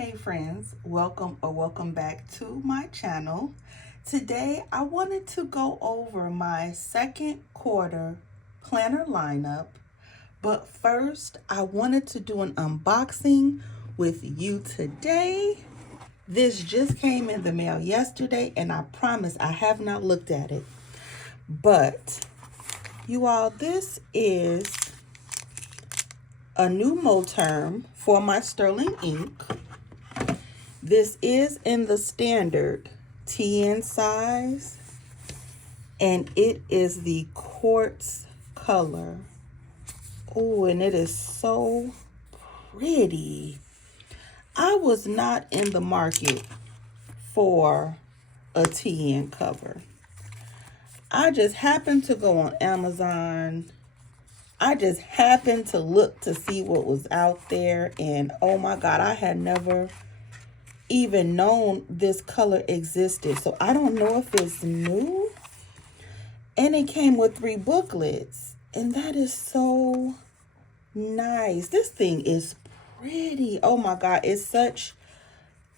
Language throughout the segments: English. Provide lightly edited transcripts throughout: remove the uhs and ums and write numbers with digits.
Hey friends, welcome back to my channel. Today I wanted to go over my second quarter planner lineup, but first I wanted to do an unboxing with you today. This just came in the mail yesterday and I promise I have not looked at it. But you all, this is a new Moterm for my sterling ink. This is in the standard TN size, and it is the quartz color. Oh, and it is so pretty. I was not in the market for a TN cover. I just happened to go on Amazon. I just happened to look to see what was out there, and oh my God, I had never even known this color existed. So I don't know if it's new. And it came with 3 booklets, and that is so nice. This thing is pretty. Oh my God, it's such,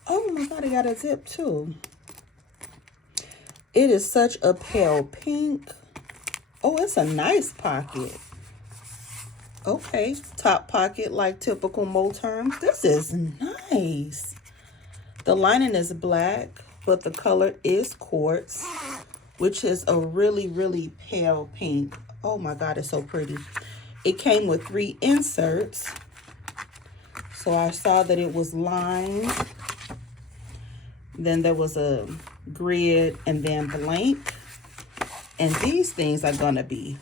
oh my God, it got a zip too. It is such a pale pink. Oh, it's a nice pocket. Okay, top pocket like typical Moterms. This is nice. The lining is black, but the color is quartz, which is a really, really pale pink. Oh my God, it's so pretty. It came with 3 inserts. So I saw that it was lined. Then there was a grid and then blank. And these things are gonna be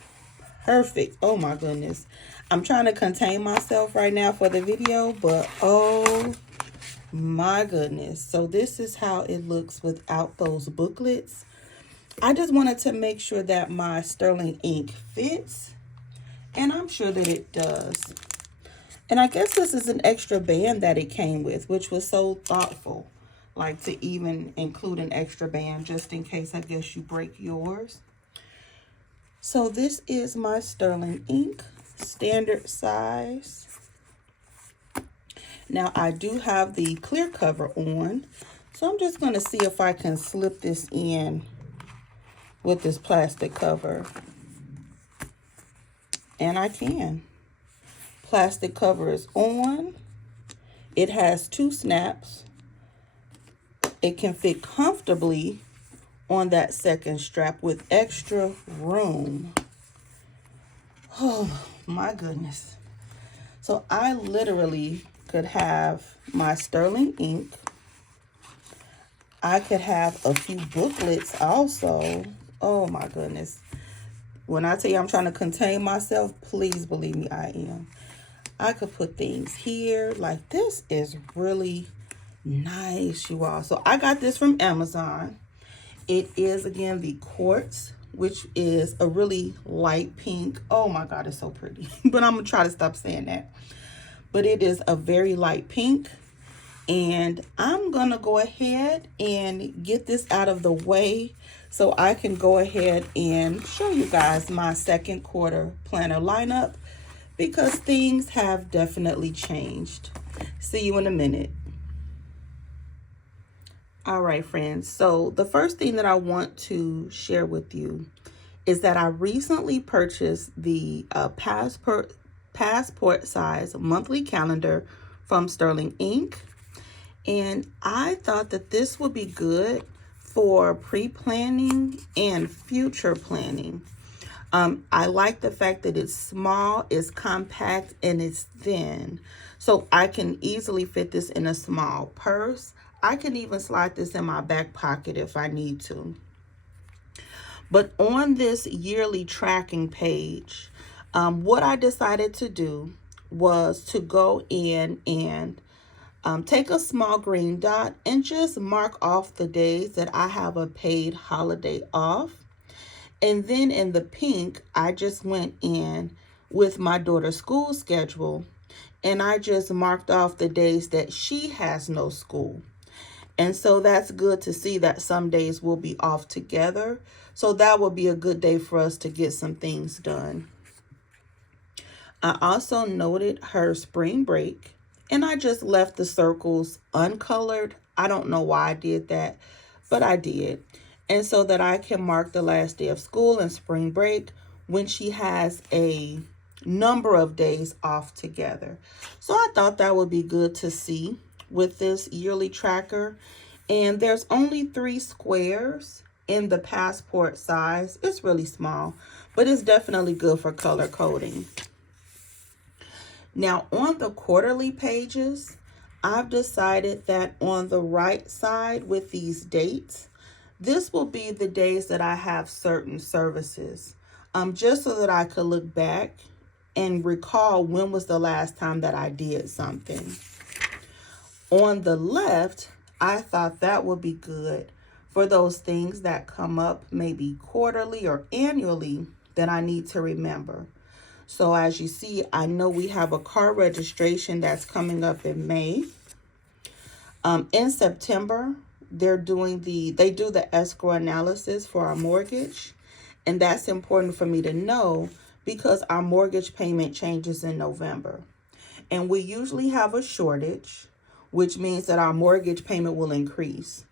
perfect. Oh my goodness. I'm trying to contain myself right now for the video, but oh my goodness. So this is how it looks without those booklets. I just wanted to make sure that my sterling ink fits, and I'm sure that it does. And I guess this is an extra band that it came with, which was so thoughtful, like to even include an extra band just in case I guess you break yours. So this is my sterling ink, standard size. Now I do have the clear cover on, so I'm just going to see if I can slip this in with this plastic cover. And I can. Plastic cover is on. It has 2 snaps. It can fit comfortably on that second strap with extra room. Oh my goodness. So I literally could have my sterling ink. I could have a few booklets also. Oh my goodness. When I tell you I'm trying to contain myself, please believe me, I am. I could put things here. Like, this is really nice, you all. So I got this from Amazon. It is, again, the quartz, which is a really light pink. Oh my God, it's so pretty. But I'm gonna try to stop saying that. But it is a very light pink, and I'm gonna go ahead and get this out of the way so I can go ahead and show you guys my second quarter planner lineup, because things have definitely changed. See you in a minute. All right, friends, so the first thing that I want to share with you is that I recently purchased the passport size monthly calendar from Sterling Ink, and I thought that this would be good for pre-planning and future planning. I like the fact that it's small, it's compact, and it's thin, so I can easily fit this in a small purse. I can even slide this in my back pocket if I need to. But on this yearly tracking page, what I decided to do was to go in and take a small green dot and just mark off the days that I have a paid holiday off. And then in the pink, I just went in with my daughter's school schedule, and I just marked off the days that she has no school. And so that's good to see that some days will be off together. So that will be a good day for us to get some things done. I also noted her spring break And I just left the circles uncolored. I don't know why I did that, but I did. And so that I can mark the last day of school and spring break when she has a number of days off together. So I thought that would be good to see with this yearly tracker. And there's only 3 squares in the passport size. It's really small, but it's definitely good for color coding. Now on the quarterly pages, I've decided that on the right side with these dates, this will be the days that I have certain services, just so that I could look back and recall when was the last time that I did something. On the left, I thought that would be good for those things that come up maybe quarterly or annually that I need to remember. So as you see, I know we have a car registration that's coming up in May. In September, they do the escrow analysis for our mortgage. And that's important for me to know because our mortgage payment changes in November. And we usually have a shortage, which means that our mortgage payment will increase.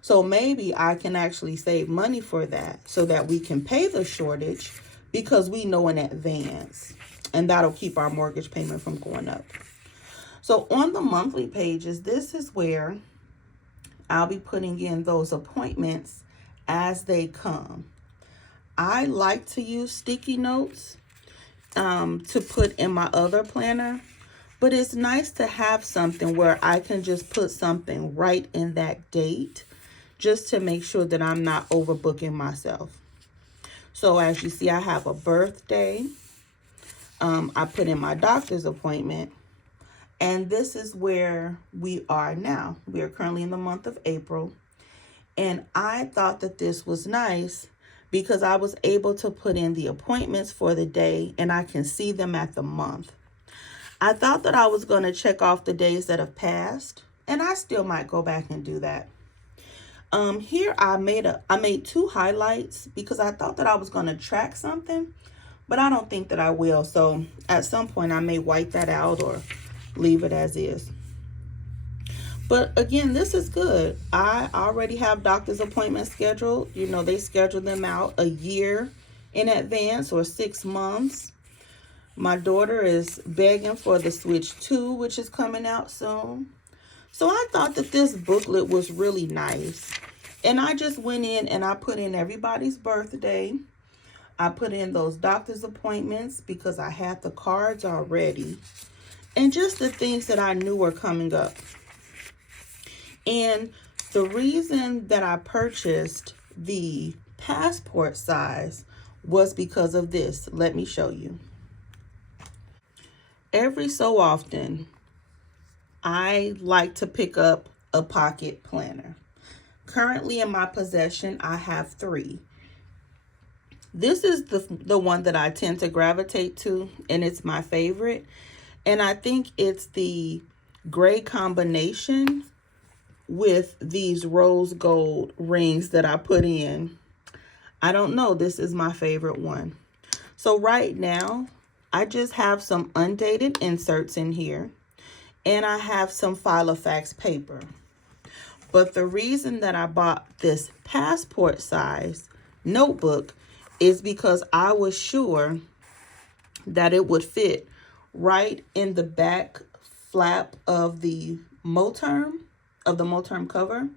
So maybe I can actually save money for that so that we can pay the shortage because we know in advance, and that'll keep our mortgage payment from going up. So on the monthly pages, this is where I'll be putting in those appointments as they come. I like to use sticky notes to put in my other planner, but it's nice to have something where I can just put something right in that date just to make sure that I'm not overbooking myself. So as you see, I have a birthday. I put in my doctor's appointment. And this is where we are now. We are currently in the month of April. And I thought that this was nice because I was able to put in the appointments for the day and I can see them at the month. I thought that I was going to check off the days that have passed, and I still might go back and do that. Here I made 2 highlights because I thought that I was going to track something, but I don't think that I will. So at some point I may white that out or leave it as is. But again, this is good. I already have doctor's appointments scheduled. You know, they schedule them out a year in advance or 6 months. My daughter is begging for the Switch 2, which is coming out soon. So I thought that this booklet was really nice. And I just went in and I put in everybody's birthday. I put in those doctor's appointments because I had the cards already. And just the things that I knew were coming up. And the reason that I purchased the passport size was because of this. Let me show you. Every so often, I like to pick up a pocket planner. Currently in my possession, I have 3. This is the one that I tend to gravitate to, and it's my favorite. And I think it's the gray combination with these rose gold rings that I put in. I don't know, this is my favorite one. So right now, I just have some undated inserts in here. And I have some Filofax paper. But the reason that I bought this passport size notebook is because I was sure that it would fit right in the back flap of the Moterm cover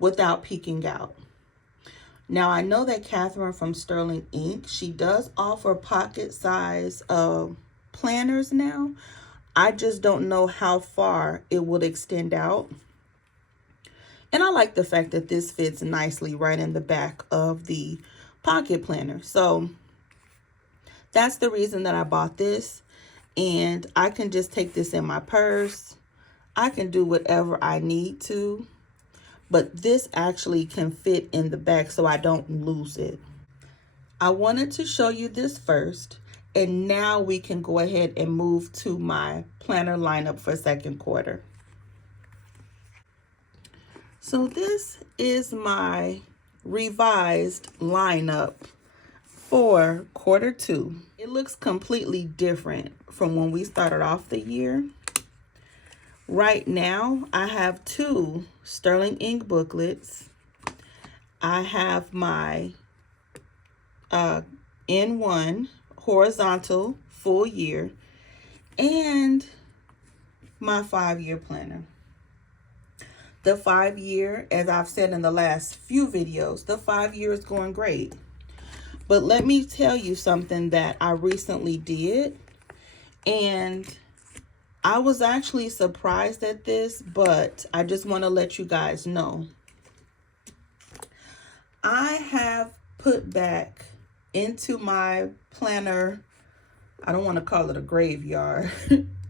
without peeking out. Now I know that Catherine from Sterling Ink, she does offer pocket size planners now. I just don't know how far it would extend out. And I like the fact that this fits nicely right in the back of the pocket planner. So that's the reason that I bought this. And I can just take this in my purse. I can do whatever I need to. But this actually can fit in the back so I don't lose it. I wanted to show you this first. And now we can go ahead and move to my planner lineup for second quarter. So this is my revised lineup for quarter 2. It looks completely different from when we started off the year. Right now, I have 2 sterling ink booklets. I have my N1 horizontal full year and my 5-year planner. The 5-year, as I've said in the last few videos, the 5-year is going great. But let me tell you something that I recently did, and I was actually surprised at this, but I just want to let you guys know. I have put back into my planner, I don't want to call it a graveyard,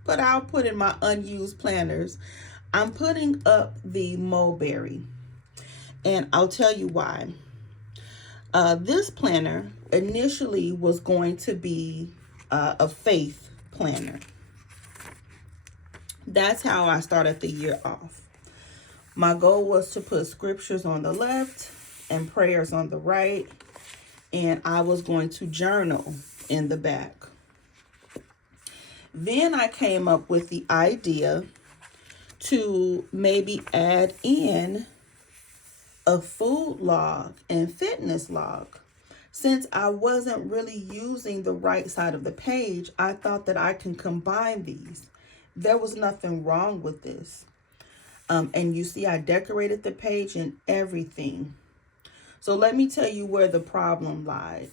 but I'll put in my unused planners. I'm putting up the Mulberry, and I'll tell you why. This planner initially was going to be a faith planner. That's how I started the year off. My goal was to put scriptures on the left and prayers on the right, and I was going to journal in the back. Then I came up with the idea to maybe add in a food log and fitness log. Since I wasn't really using the right side of the page, I thought that I can combine these. There was nothing wrong with this. And you see, I decorated the page and everything. So let me tell you where the problem lied.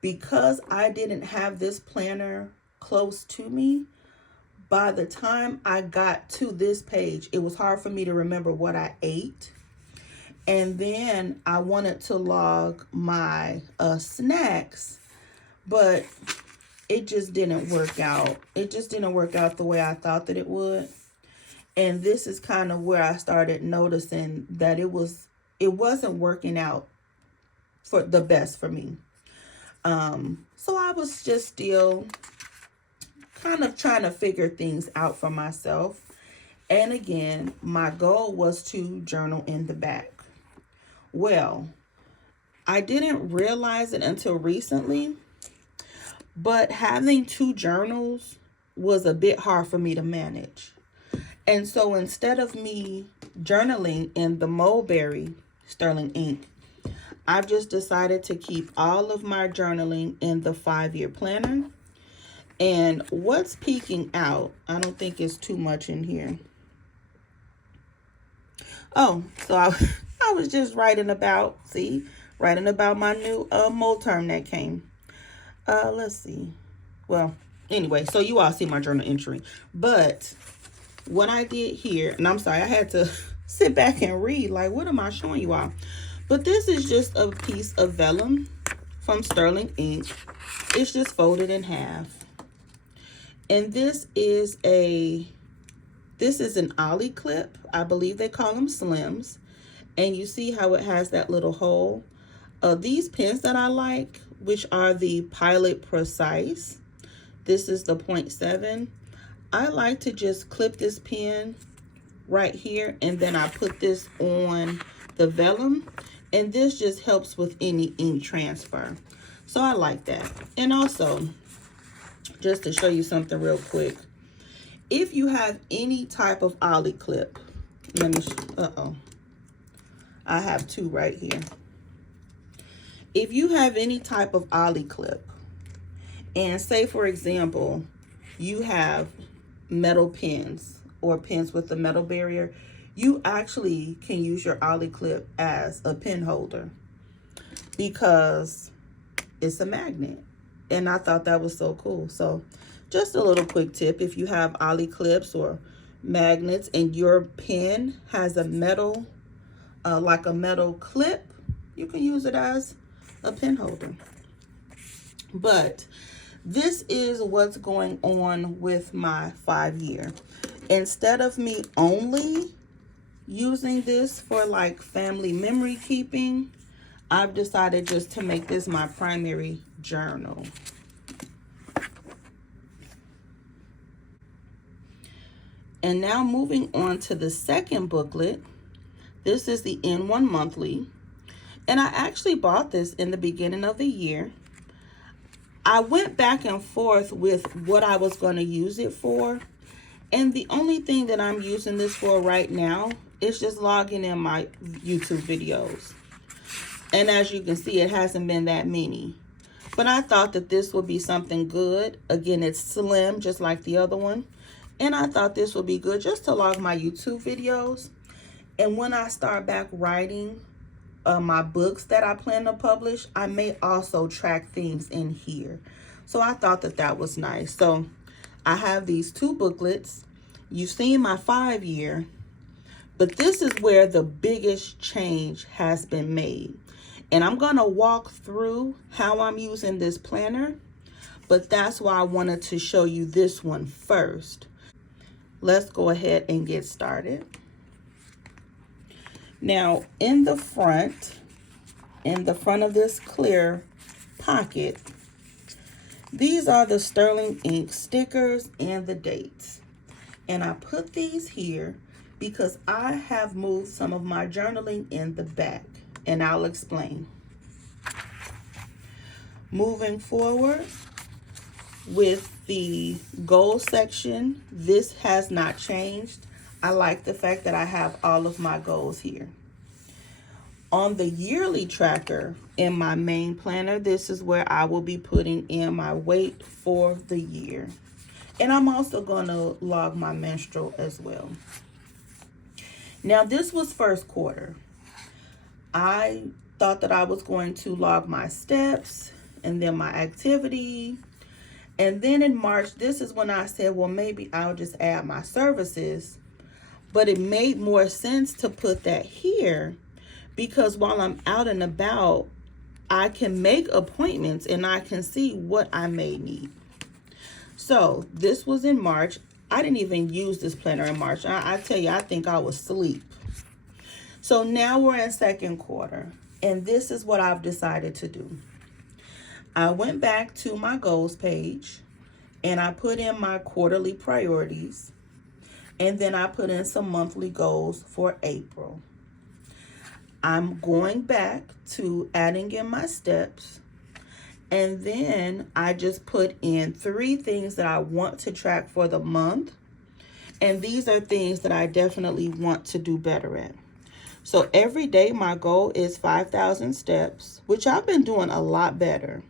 Because I didn't have this planner close to me, by the time I got to this page, it was hard for me to remember what I ate. And then I wanted to log my snacks, but it just didn't work out. It just didn't work out the way I thought that it would. And this is kind of where I started noticing that it wasn't working out for the best for me. So I was just still kind of trying to figure things out for myself. And again, my goal was to journal in the back. Well, I didn't realize it until recently, but having 2 journals was a bit hard for me to manage. And so instead of me journaling in the Mulberry sterling ink, I've just decided to keep all of my journaling in the 5-year planner. And what's peeking out, I don't think it's too much in here. Oh, so I was just writing about my new Moterm that came. Let's see. Well, anyway, so you all see my journal entry. But what I did here, and I'm sorry, I had to sit back and read, like, what am I showing you all? But this is just a piece of vellum from sterling ink. It's just folded in half. And this is an ollie clip. I believe they call them slims. And you see how it has that little hole. These pens that I like, which are the Pilot Precise. This is the 0.7. I like to just clip this pen right here, and then I put this on the vellum, and this just helps with any ink transfer. So I like that. And also, just to show you something real quick, if you have any type of ollie clip, let me I have 2 right here. If you have any type of ollie clip, and say for example, you have metal pens or pens with a metal barrier, you actually can use your ollie clip as a pen holder because it's a magnet. And I thought that was so cool. So just a little quick tip, if you have ollie clips or magnets and your pen has a metal, like a metal clip, you can use it as a pen holder. But this is what's going on with my 5-year. Instead of me only using this for like family memory keeping, I've decided just to make this my primary journal. And now moving on to the second booklet. This is the N1 monthly. And I actually bought this in the beginning of the year. I went back and forth with what I was going to use it for. And the only thing that I'm using this for right now is just logging in my YouTube videos. And as you can see, it hasn't been that many. But I thought that this would be something good. Again, it's slim, just like the other one. And I thought this would be good just to log my YouTube videos. And when I start back writing my books that I plan to publish, I may also track things in here. So I thought that that was nice. So I have these two booklets. You've seen my 5-year, but this is where the biggest change has been made. And I'm going to walk through how I'm using this planner, but that's why I wanted to show you this one first. Let's go ahead and get started. Now, in the front of this clear pocket, these are the sterling ink stickers and the dates. And I put these here because I have moved some of my journaling in the back, and I'll explain. Moving forward with the goal section, this has not changed. I like the fact that I have all of my goals here. On the yearly tracker in my main planner, this is where I will be putting in my weight for the year. And I'm also going to log my menstrual as well. Now, this was first quarter. I thought that I was going to log my steps and then my activity. And then in March, this is when I said, well, maybe I'll just add my services. But it made more sense to put that here because while I'm out and about, I can make appointments and I can see what I may need. So this was in March. I didn't even use this planner in March. I tell you, I think I was asleep. So now we're in second quarter, and this is what I've decided to do. I went back to my goals page, and I put in my quarterly priorities, and then I put in some monthly goals for April. I'm going back to adding in my steps, and then I just put in 3 things that I want to track for the month, and these are things that I definitely want to do better at. So every day my goal is 5,000 steps, which I've been doing a lot better.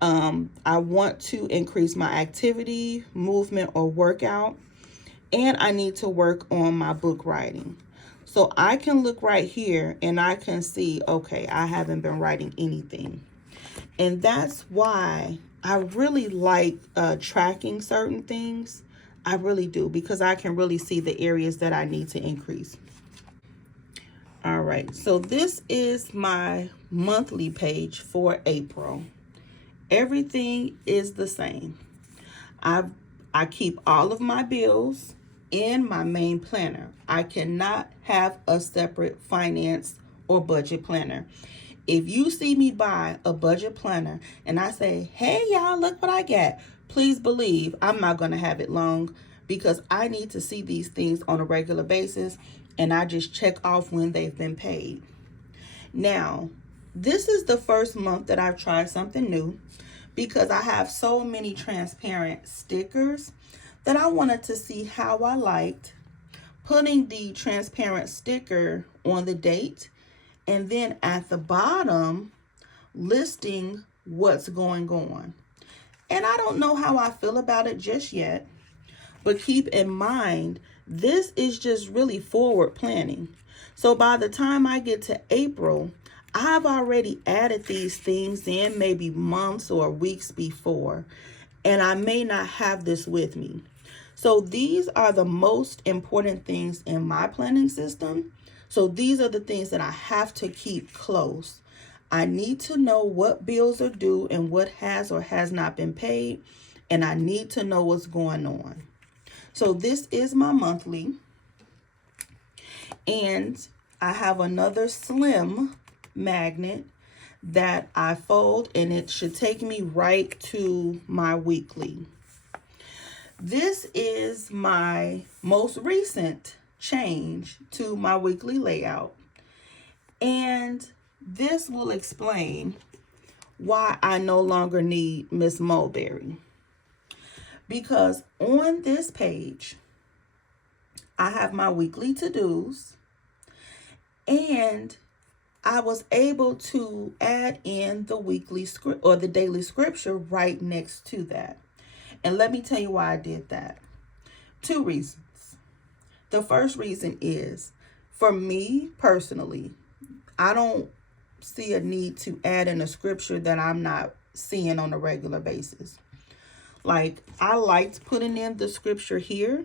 I want to increase my activity, movement, or workout, and I need to work on my book writing. So I can look right here and I can see, okay, I haven't been writing anything. And that's why I really like tracking certain things. I really do, because I can really see the areas that I need to increase. All right, so this is my monthly page for April. Everything is the same. I keep all of my bills in my main planner. I cannot have a separate finance or budget planner. If you see me buy a budget planner and I say, hey y'all, look what I got, please believe I'm not going to have it long because I need to see these things on a regular basis and I just check off when they've been paid. Now, this is the first month that I've tried something new because I have so many transparent stickers that I wanted to see how I liked putting the transparent sticker on the date and then at the bottom listing what's going on. And I don't know how I feel about it just yet, but keep in mind, this is just really forward planning. So by the time I get to April, I've already added these things in maybe months or weeks before, and I may not have this with me. So these are the most important things in my planning system. So these are the things that I have to keep close. I need to know what bills are due and what has or has not been paid, and I need to know what's going on. So this is my monthly, and I have another slim magnet that I fold, and it should take me right to my weekly. This is my most recent change to my weekly layout, and this will explain why I no longer need Miss Mulberry. Because on this page, I have my weekly to-dos, and I was able to add in the weekly script or the daily scripture right next to that. And let me tell you why I did that. 2 reasons. The first reason is, for me personally, I don't see a need to add in a scripture that I'm not seeing on a regular basis. Like, I liked putting in the scripture here,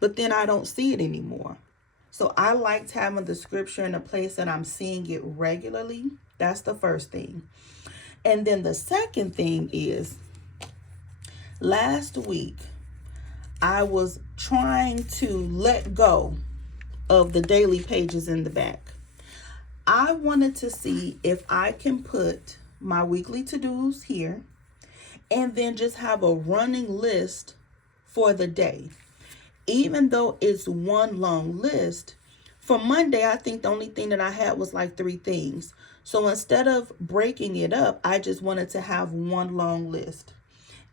but then I don't see it anymore. So I liked having the scripture in a place that I'm seeing it regularly. That's the first thing. And then the second thing is, last week, I was trying to let go of the daily pages in the back. I wanted to see if I can put my weekly to-dos here and then just have a running list for the day. Even though it's one long list, for Monday, I think the only thing that I had was like 3 things. So instead of breaking it up, I just wanted to have one long list.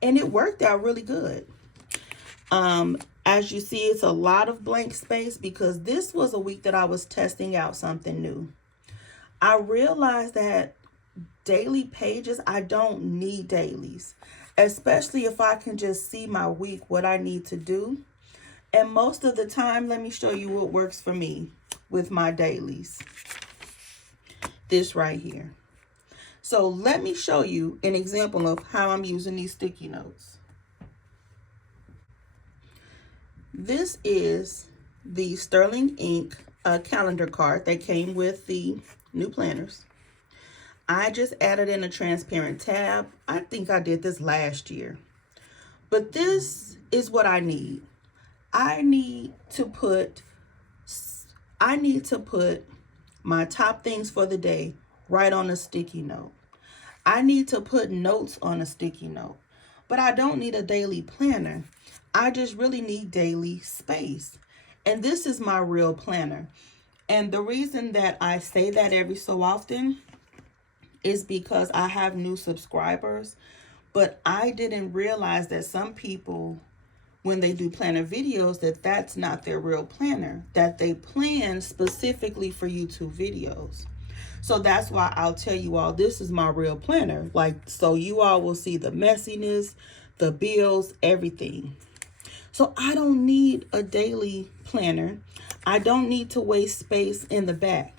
And it worked out really good. As you see, it's a lot of blank space because this was a week that I was testing out something new. I realized that daily pages, I don't need dailies, especially if I can just see my week, what I need to do. And most of the time, let me show you what works for me with my dailies. This right here. So let me show you an example of how I'm using these sticky notes. This is the Sterling Ink calendar card that came with the new planners. I just added in a transparent tab. I think I did this last year. But this is what I need. I need to put my top things for the day right on a sticky note. I need to put notes on a sticky note. But I don't need a daily planner. I just really need daily space. And this is my real planner. And the reason that I say that every so often is because I have new subscribers. But I didn't realize that some people, when they do planner videos, that's not their real planner, that they plan specifically for YouTube videos. So that's why I'll tell you all, this is my real planner. Like, so you all will see the messiness, the bills, everything. So I don't need a daily planner. I don't need to waste space in the back.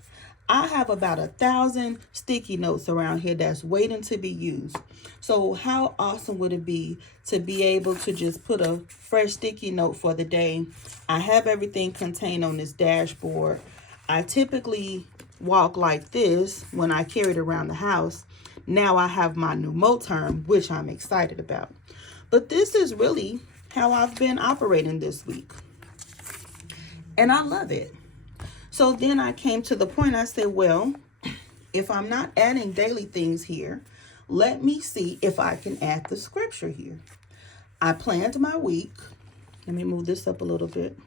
I have about 1,000 sticky notes around here that's waiting to be used. So how awesome would it be to be able to just put a fresh sticky note for the day? I have everything contained on this dashboard. I typically walk like this when I carry it around the house. Now I have my new Moterm, which I'm excited about. But this is really how I've been operating this week. And I love it. So then I came to the point, I said, well, if I'm not adding daily things here, let me see if I can add the scripture here. I planned my week. Let me move this up a little bit.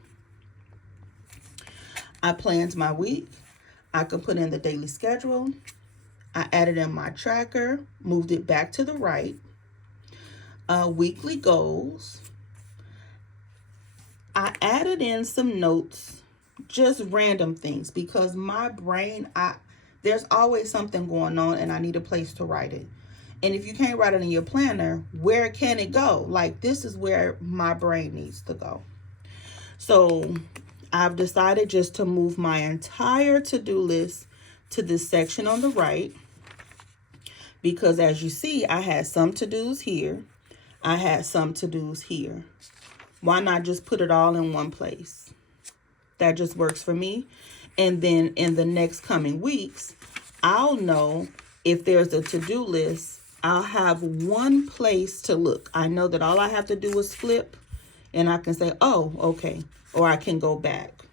I planned my week. I could put in the daily schedule. I added in my tracker, moved it back to the right. Weekly goals. I added in some notes, just random things, because my brain, there's always something going on and I need a place to write it. And if you can't write it in your planner, where can it go? Like, this is where my brain needs to go. So I've decided just to move my entire to-do list to this section on the right, because as you see, I had some to-dos here. I had some to-dos here. Why not just put it all in one place? That just works for me. And then in the next coming weeks, I'll know if there's a to-do list. I'll have one place to look. I know that all I have to do is flip and I can say, oh, okay. Or I can go back.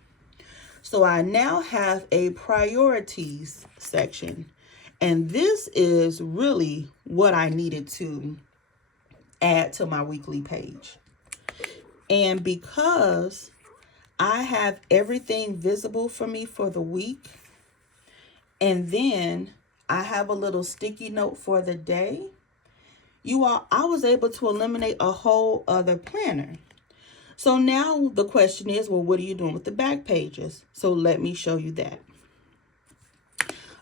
So I now have a priorities section. And this is really what I needed to add to my weekly page. And because I have everything visible for me for the week, and then I have a little sticky note for the day, I was able to eliminate a whole other planner. So now the question is, well, what are you doing with the back pages? So let me show you that.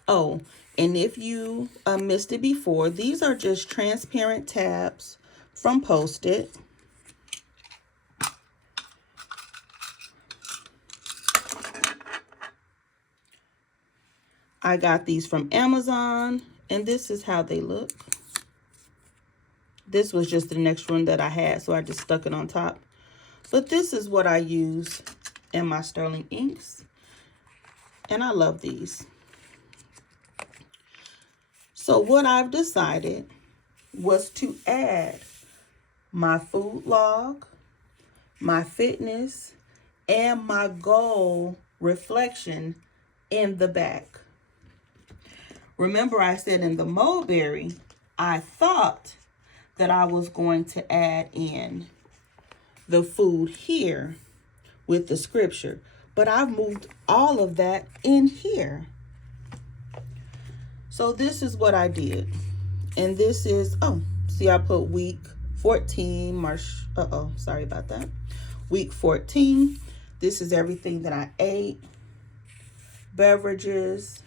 Oh, and if you missed it before, these are just transparent tabs from Post-it. I got these from Amazon, and this is how they look. This was just the next one that I had, so I just stuck it on top. But this is what I use in my Sterling inks, and I love these. So what I've decided was to add my food log, my fitness, and my goal reflection in the back. Remember, I said in the mulberry, I thought that I was going to add in the food here with the scripture, but I've moved all of that in here. So this is what I did. And this is, oh, see, I put week 14, sorry about that. Week 14. This is everything that I ate, beverages,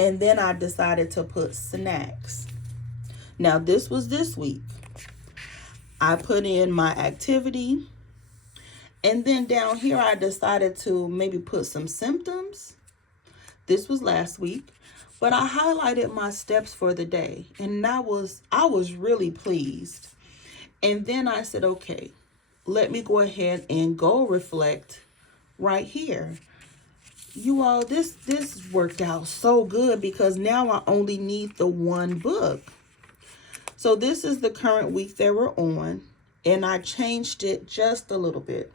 and then I decided to put snacks. Now, this was this week. I put in my activity, and then down here I decided to maybe put some symptoms. This was last week. But I highlighted my steps for the day, and I was really pleased. And then I said, okay, let me go ahead and go reflect right here. You all, this worked out so good because now I only need the one book. So this is the current week that we're on, and I changed it just a little bit.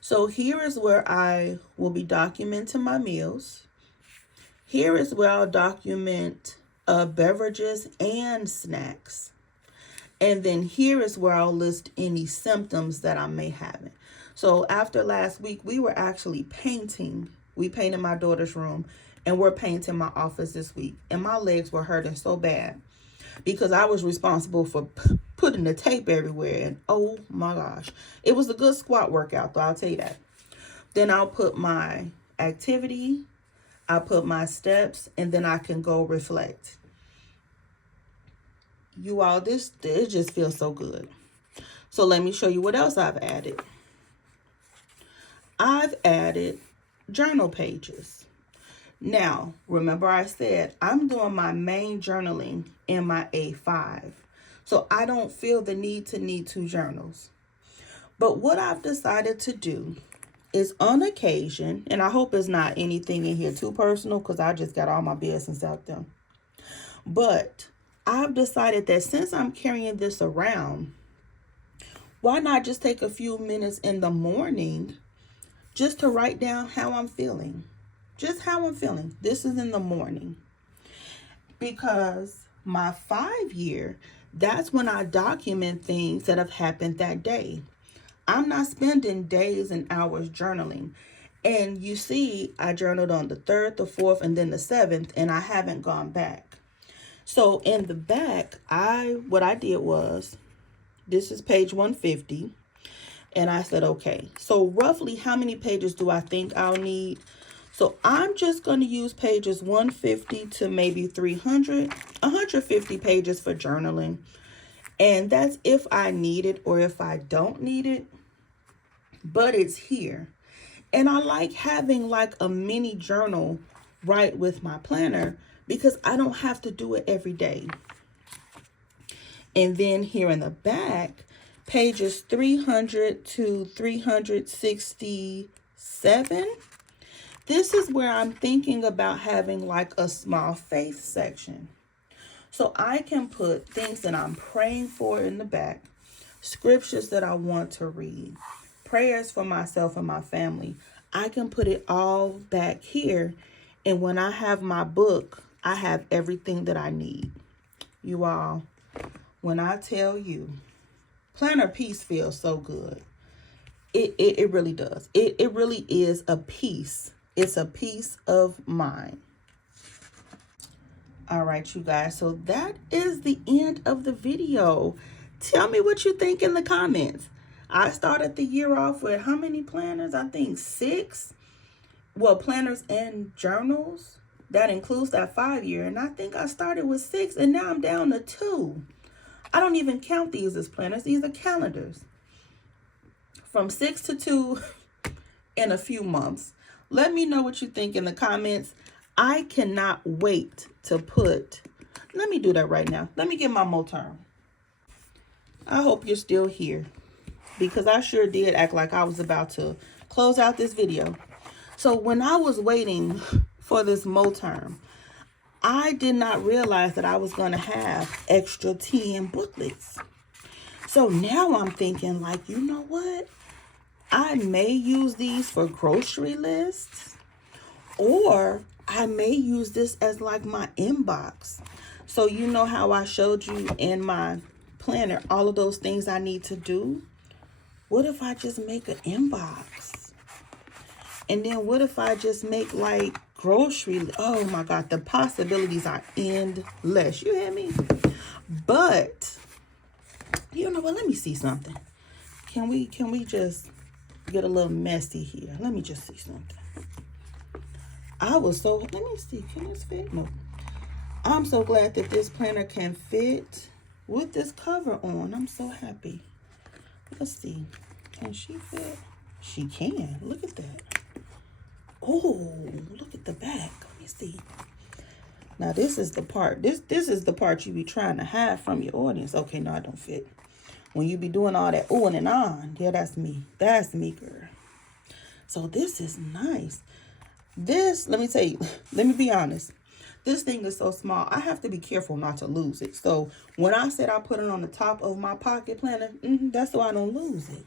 So here is where I will be documenting my meals. Here is where I'll document beverages and snacks. And then here is where I'll list any symptoms that I may have. So after last week, we were actually painting. We painted my daughter's room, and we're painting my office this week. And my legs were hurting so bad because I was responsible for putting the tape everywhere. And oh my gosh, it was a good squat workout, though, I'll tell you that. Then I'll put my activity, I put my steps, and then I can go reflect. You all, it just feels so good. So let me show you what else I've added. I've added journal pages. Now, remember I said I'm doing my main journaling in my A5. So I don't feel the need to need two journals. But what I've decided to do is on occasion, and I hope it's not anything in here too personal because I just got all my business out there. But I've decided that since I'm carrying this around, why not just take a few minutes in the morning just to write down how I'm feeling. Just how I'm feeling. This is in the morning. Because my 5-year, that's when I document things that have happened that day. I'm not spending days and hours journaling. And you see, I journaled on the 3rd, the 4th, and then the 7th, and I haven't gone back. So in the back, what I did was, this is page 150. And I said, okay, so roughly how many pages do I think I'll need? So I'm just going to use pages 150 to maybe 300, 150 pages for journaling. And that's if I need it or if I don't need it. But it's here. And I like having like a mini journal right with my planner because I don't have to do it every day. And then here in the back, pages 300 to 367. This is where I'm thinking about having like a small faith section. So I can put things that I'm praying for in the back, scriptures that I want to read, prayers for myself and my family. I can put it all back here. And when I have my book, I have everything that I need. You all, when I tell you, planner peace feels so good. It really does. It really is a peace. It's a peace of mind. All right, you guys. So that is the end of the video. Tell me what you think in the comments. I started the year off with how many planners? I think 6. Well, planners and journals. That includes that 5-year. And I think I started with 6 and now I'm down to 2. I don't even count these as planners. These are calendars. From 6 to 2 in a few months. Let me know what you think in the comments. I cannot wait to put, let me do that right now. Let me get my Moterm. I hope you're still here because I sure did act like I was about to close out this video. So when I was waiting for this Moterm, I did not realize that I was going to have extra TN booklets. So now I'm thinking like, you know what? I may use these for grocery lists, or I may use this as like my inbox. So you know how I showed you in my planner all of those things I need to do? What if I just make an inbox? And then what if I just make like grocery? Oh my God, the possibilities are endless. You hear me? But you know what? Let me see something. Can we just get a little messy here? Let me just see something. Let me see, can this fit? No. I'm so glad that this planner can fit with this cover on. I'm so happy. Let's see, can she fit? She can, look at that. Oh, look at the back, let me see. Now this is the part, this is the part you be trying to hide from your audience. Okay, no, I don't fit. When you be doing all that oohing and on, yeah, that's me, girl. So this is nice. This, let me tell you, let me be honest. This thing is so small, I have to be careful not to lose it. So when I said I put it on the top of my pocket planner, that's so I don't lose it.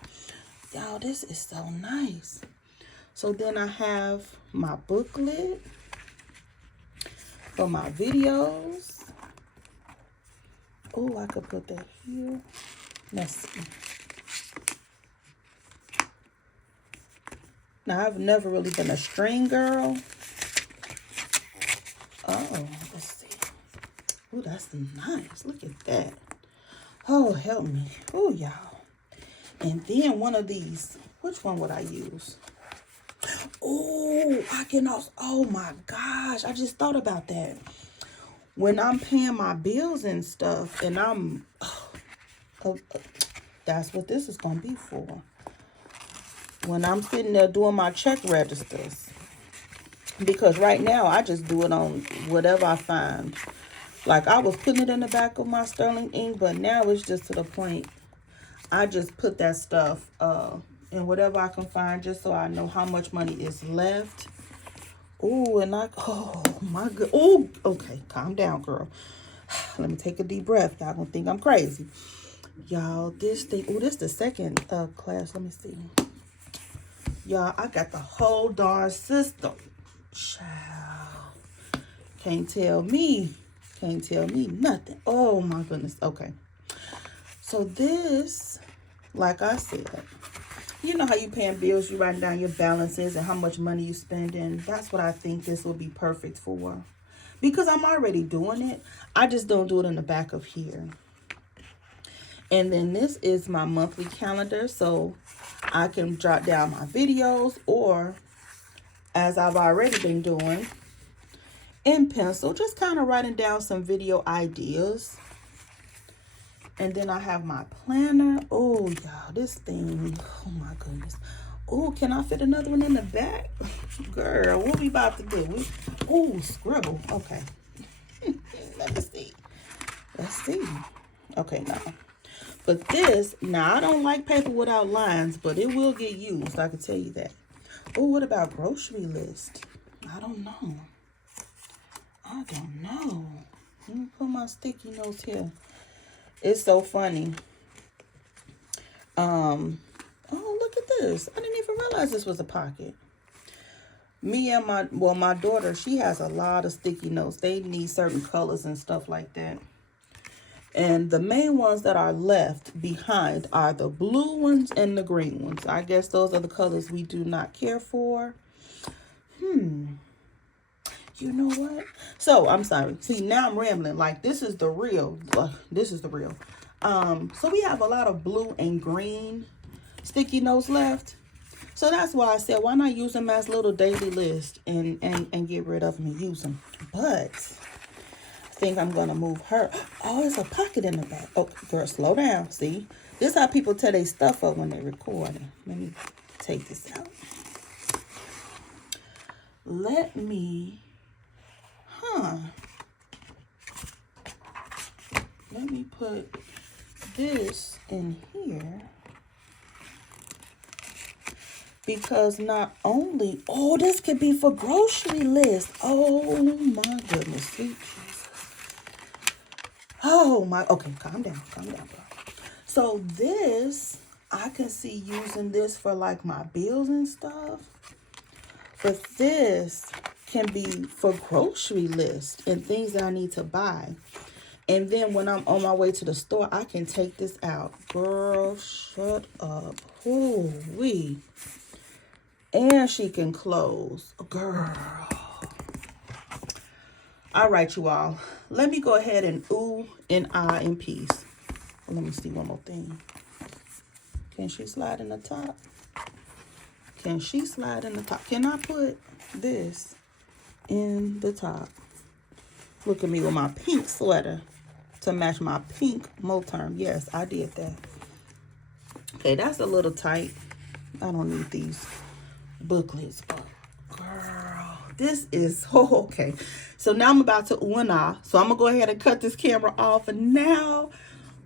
Y'all, this is so nice. So then I have my booklet for my videos. Oh, I could put that here. Let's see. Now, I've never really been a string girl. Oh, let's see. Oh, that's nice. Look at that. Oh, help me. Oh, y'all. And then one of these. Which one would I use? Oh, I can also. Oh, my gosh. I just thought about that. When I'm paying my bills and stuff, and that's what this is going to be for. When I'm sitting there doing my check registers. Because right now, I just do it on whatever I find. Like, I was putting it in the back of my Sterling ink, but now it's just to the point. I just put that stuff in whatever I can find, just so I know how much money is left. Oh, and oh, my God. Oh, okay, calm down, girl. Let me take a deep breath. Y'all gonna think I'm crazy. Y'all, this thing, oh, this is the second class. Let me see. Y'all, I got the whole darn system. Child. Can't tell me nothing. Oh, my goodness. Okay. So this, like I said, you know how you paying bills, you writing down your balances and how much money you spending. That's what I think this will be perfect for. Because I'm already doing it. I just don't do it in the back of here. And then this is my monthly calendar. So I can jot down my videos, or as I've already been doing, in pencil, just kind of writing down some video ideas. And then I have my planner. Oh, y'all, this thing. Oh, my goodness. Oh, can I fit another one in the back? Girl, what we about to do? Oh, scribble. Okay. Let me see. Let's see. Okay, now. But this, now I don't like paper without lines, but it will get used. I can tell you that. Oh, what about grocery list? I don't know. Let me put my sticky notes here. It's so funny. Oh, look at this. I didn't even realize this was a pocket. Me and my daughter, she has a lot of sticky notes. They need certain colors and stuff like that. And the main ones that are left behind are the blue ones and the green ones. I guess those are the colors we do not care for. You know what? So, I'm sorry. See, now I'm rambling. Like, this is the real. So we have a lot of blue and green sticky notes left. So that's why I said, why not use them as little daily list and get rid of them and use them. But I think I'm going to move her. Oh, there's a pocket in the back. Oh, girl, slow down. See? This is how people tear their stuff up when they're recording. Let me take this out. Let me, let me put this in here. Because not only, oh, this could be for grocery list. Oh my goodness. Sweet Jesus. Oh my, okay, calm down, bro. So this, I can see using this for like my bills and stuff. But this can be for grocery list and things that I need to buy. And then when I'm on my way to the store, I can take this out. Girl, shut up. Ooh-wee. And she can close. Girl. All right, you all. Let me go ahead and ooh and ah in peace. Let me see one more thing. Can she slide in the top? Can she slide in the top? Can I put this in the top? Look at me with my pink sweater to match my pink Moterm. Yes, I did that. Okay, that's a little tight. I don't need these booklets, but girl, this is okay. So now I'm about to ooh and ah. So I'm gonna go ahead and cut this camera off for now.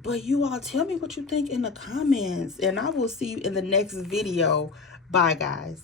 But you all tell me what you think in the comments, and I will see you in the next video. Bye, guys.